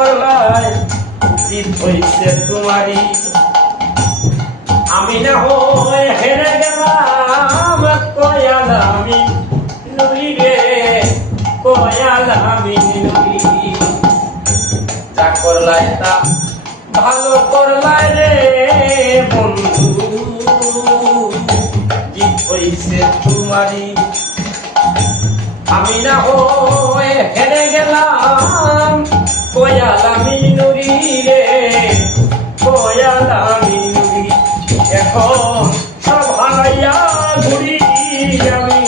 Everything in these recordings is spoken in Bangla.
করলাই উচিত হইছে তোমারই। আমি না হয়ে হেরে গেলাম কয়ালামি নুরি রে, কয়ালামি নুরি। যা করলাই তা ভালো করলাই রে বন্ধু, জিত হইছে তোমারই। আমি না হয়ে হেরে গেলাম কয়ালামি নুরি রে, কয়ালামি নুরি। এখন সব হারাইয়া ঘুরি আমি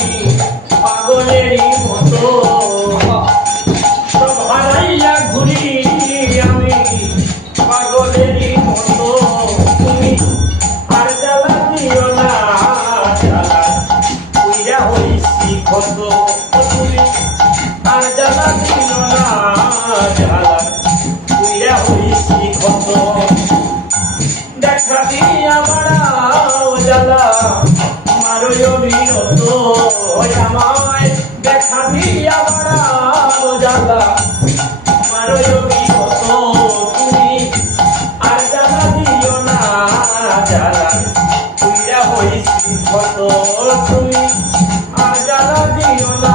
পাগলেরই মতো, সব হারাইয়া ঘুরি আমি পাগলেরই মতো। তুমি আর জ্বালা দিও না, জ্বালা উইরা হইছি কত। তুমি আর জ্বালা দিও না, জ্বালা উইরা হইছি কত। দেখা দিয়া বাড়াও জ্বালা মারো অবিরত, আমায় দেখা দিয়া বাড়াও জ্বালা মারো অবিরত। তুমি আর জ্বালা দিও না, জ্বালা উইরা হইছি কত। তুমি আর জ্বালা দিও না।